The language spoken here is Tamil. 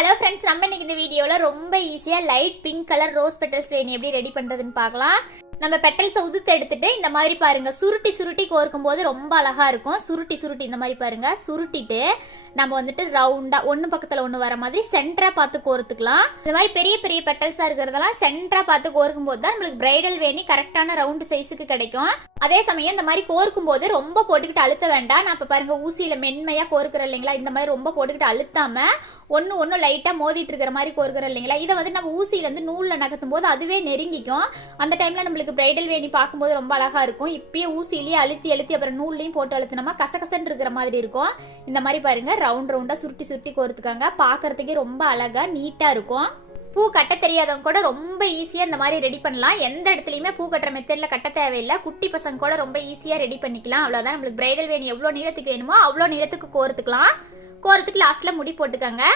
ஹலோ ஃப்ரெண்ட்ஸ், நம்ம இன்னைக்கு இந்த வீடியோவில் ரொம்ப ஈஸியாக light pink colour rose petals வேணி எப்படி ரெடி பண்ணுறதுன்னு பார்க்கலாம். நம்ம பெட்டல்ஸை உதுத்து எடுத்துட்டு இந்த மாதிரி பாருங்கள், சுருட்டி சுருட்டி கோர்க்கும் போது ரொம்ப அழகாக இருக்கும். சுருட்டி சுருட்டி இந்த மாதிரி பாருங்கள், சுருட்டிட்டு நம்ம வந்துட்டு ரவுண்டாக ஒன்று பக்கத்தில் ஒன்று வர மாதிரி சென்டராக பார்த்து கோர்த்துக்கலாம். இந்த மாதிரி பெரிய பெரிய பெட்டல்ஸாக இருக்கிறதெல்லாம் சென்டராக பார்த்து கோர்க்கும் போது தான் நம்மளுக்கு பிரைடல் வேணி கரெக்டான ரவுண்டு சைஸுக்கு கிடைக்கும். அதே சமயம் இந்த மாதிரி கோர்க்கும் போது ரொம்ப போட்டுக்கிட்டு அழுத்த வேண்டாம். நான் இப்போ பாருங்கள் ஊசியில் மென்மையாக கோர்க்குறேன் இல்லைங்களா, இந்த மாதிரி ரொம்ப போட்டுக்கிட்டு அழுத்தாமல் ஒன்று லைட்டாக மோதிட்டு இருக்கிற மாதிரி கோர்க்குறோம் இல்லைங்களா. இதை வந்து நம்ம ஊசியிலேருந்து நூலில் நகர்த்தும் போது அதுவே நெருங்கிக்கும். அந்த டைமில் நம்மளுக்கு பிரைடல் வேணி பார்க்கும்போது ரொம்ப அழகாக இருக்கும். இப்பயே ஊசியிலேயே அழுத்தி அப்புறம் நூல்லையும் போட்டு அழுத்தினோமா கசகசன்னு இருக்கிற மாதிரி இருக்கும். இந்த மாதிரி பாருங்கள் ரவுண்டாக சுருட்டி சுருட்டி கோர்த்துக்காங்க. பார்க்கறதுக்கே ரொம்ப அழகாக நீட்டாக இருக்கும். பூ கட்ட தெரியாதவங்க கூட ரொம்ப ஈஸியாக இந்த மாதிரி ரெடி பண்ணலாம். எந்த இடத்துலையுமே பூ கட்டுற மெத்தடில் கட்ட தேவையில்லை. குட்டி பசங்க கூட ரொம்ப ஈஸியாக ரெடி பண்ணிக்கலாம். அவ்வளோதான். நம்மளுக்கு பிரைடல் வேணி எவ்வளோ நீளத்துக்கு வேணுமோ அவ்வளோ நீளத்துக்கு கோர்த்துக்கலாம். கோரத்துக்கு லாஸ்ட்டில் முடி போட்டுக்கோங்க.